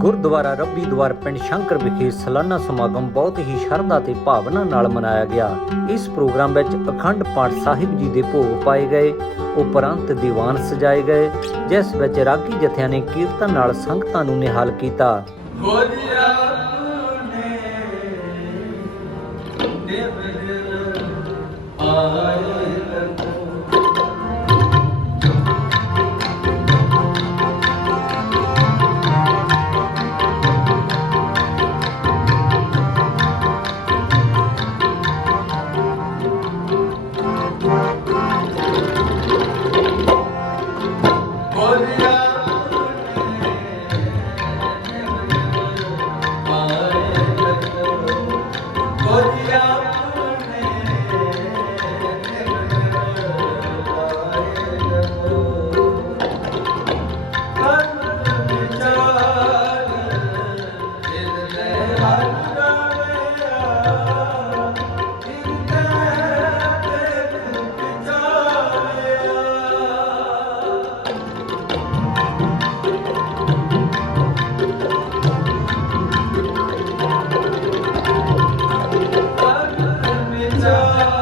ਗੁਰਦੁਆਰਾ ਰੱਬੀ ਦੁਆਰ ਪਿੰਡ ਸ਼ੰਕਰ ਵਿਖੇ ਸਾਲਾਨਾ ਸਮਾਗਮ ਬਹੁਤ ਹੀ ਸ਼ਰਧਾ ਤੇ ਭਾਵਨਾ ਨਾਲ ਮਨਾਇਆ ਗਿਆ। ਇਸ ਪ੍ਰੋਗਰਾਮ ਵਿੱਚ ਅਖੰਡ ਪਾਠ ਸਾਹਿਬ ਜੀ ਦੇ ਭੋਗ ਪਾਏ ਗਏ, ਉਪਰੰਤ ਦੀਵਾਨ ਸਜਾਏ ਗਏ, ਜਿਸ ਵਿੱਚ ਰਾਗੀ ਜਥਿਆਂ ਨੇ ਕੀਰਤਨ ਨਾਲ ਸੰਗਤਾਂ ਨੂੰ ਨਿਹਾਲ ਕੀਤਾ। ਗੋਰੀਆ जा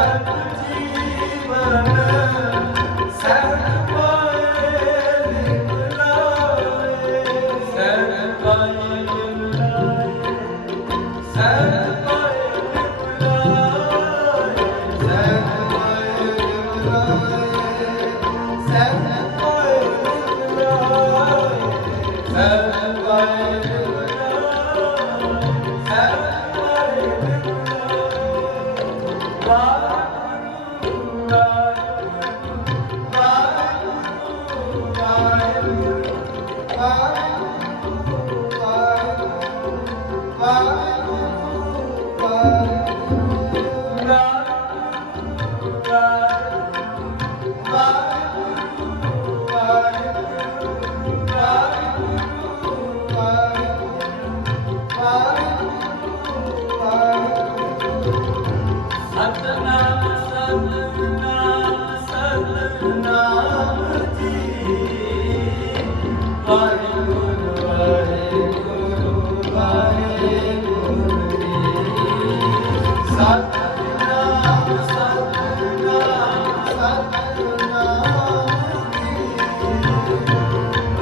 ਕਰੇ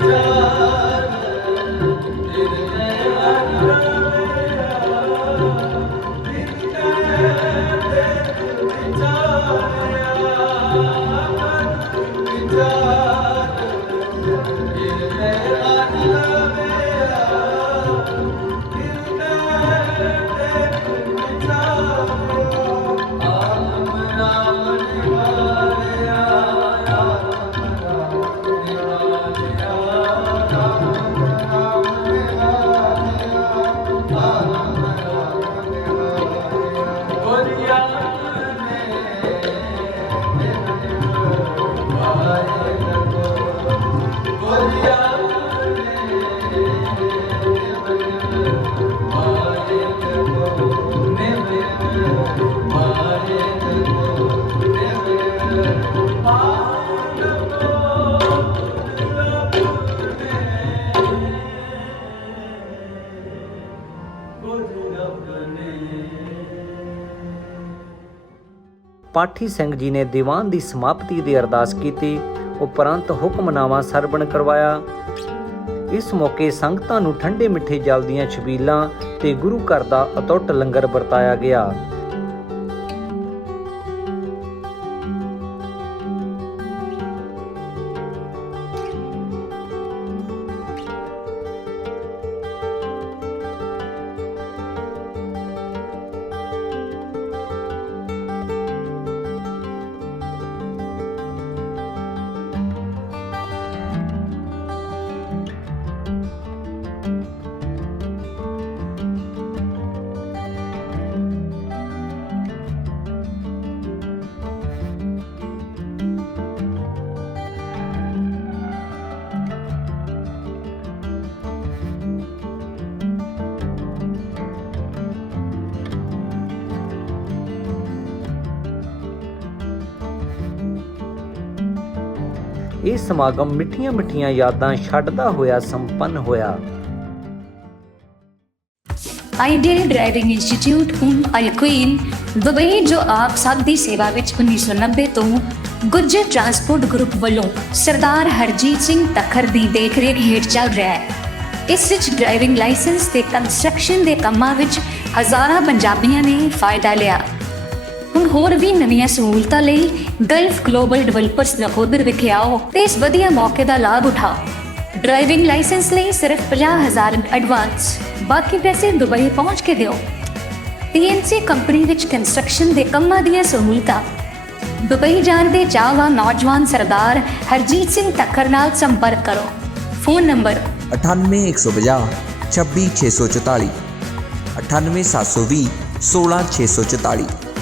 加 ਪਾਠੀ ਸਿੰਘ ਜੀ ਨੇ ਦੀਵਾਨ ਦੀ ਸਮਾਪਤੀ ਦੀ ਅਰਦਾਸ ਕੀਤੀ, ਉਪਰੰਤ ਹੁਕਮਨਾਮਾ ਸਰਵਣ ਕਰਵਾਇਆ। ਇਸ ਮੌਕੇ ਸੰਗਤਾਂ ਨੂੰ ਠੰਡੇ ਮਿੱਠੇ ਜਲ ਦੀਆਂ ਛਬੀਲਾਂ ਤੇ ਗੁਰੂ ਘਰ ਦਾ ਅਤੁੱਟ ਲੰਗਰ ਵਰਤਾਇਆ ਗਿਆ। ਇਹ ਸਮਾਗਮ ਮਿੱਠੀਆਂ ਮਿੱਠੀਆਂ ਯਾਦਾਂ ਛੱਡਦਾ ਹੋਇਆ, ਸੰਪੰਨ ਹੋਇਆ। ਆਈਡੀਅਲ ਡਰਾਈਵਿੰਗ ਇੰਸਟੀਚਿਊਟ, ਹੁਣ ਅਲਕੁਇਨ ਦੁਬਈ, ਜੋ ਆਪ ਸਭ ਦੀ ਸੇਵਾ ਵਿੱਚ 1990 ਤੋਂ ਗੁੱਜਰ ਟਰਾਂਸਪੋਰਟ ਗਰੁੱਪ ਵੱਲੋਂ ਸਰਦਾਰ ਹਰਜੀਤ ਸਿੰਘ ਤਖਰ ਦੀ ਦੇਖਰੇਖ ਹੇਠ ਚੱਲ ਰਿਹਾ ਹੈ। ਇਸ ਵਿੱਚ ਡਰਾਈਵਿੰਗ ਲਾਇਸੈਂਸ ਤੇ ਕੰਸਟਰਕਸ਼ਨ ਦੇ ਕੰਮਾਂ ਵਿੱਚ ਹਜ਼ਾਰਾਂ ਪੰਜਾਬੀਆਂ ਨੇ ਫਾਇਦਾ ਲਿਆ। ਹੁਣ ਹੋਰ ਵੀ ਨਵੀਆਂ ਸਹੂਲਤਾਂ ਲਈ ਗਲਫ ਗਲੋਬਲ ਡਿਵੈਲਪਰਸ ਨਕੋਦਰ ਵਿਖੇ ਆਓ ਤੇ ਇਸ ਵਧੀਆ ਮੌਕੇ ਦਾ ਲਾਭ ਉਠਾਓ। ਡਰਾਈਵਿੰਗ ਲਾਇਸੈਂਸ ਲਈ ਸਿਰਫ 50000 ਐਡਵਾਂਸ ਬਾਕੀ ਪੈਸੇ ਦੁਬਈ ਪਹੁੰਚ ਕੇ ਦਿਓ। TNC ਕੰਪਨੀ ਵਿੱਚ ਕੰਸਟਰਕਸ਼ਨ ਦੇ ਕੰਮਾਂ ਦੀਆਂ ਸਹੂਲਤਾਂ। ਦੁਬਈ ਜਾਣ ਦੇ ਚਾਹਵਾਨ ਨੌਜਵਾਨ ਸਰਦਾਰ ਹਰਜੀਤ ਸਿੰਘ ਤੱਕਰ ਨਾਲ ਸੰਪਰਕ ਕਰੋ। Phone number 98150 26644 98720 16644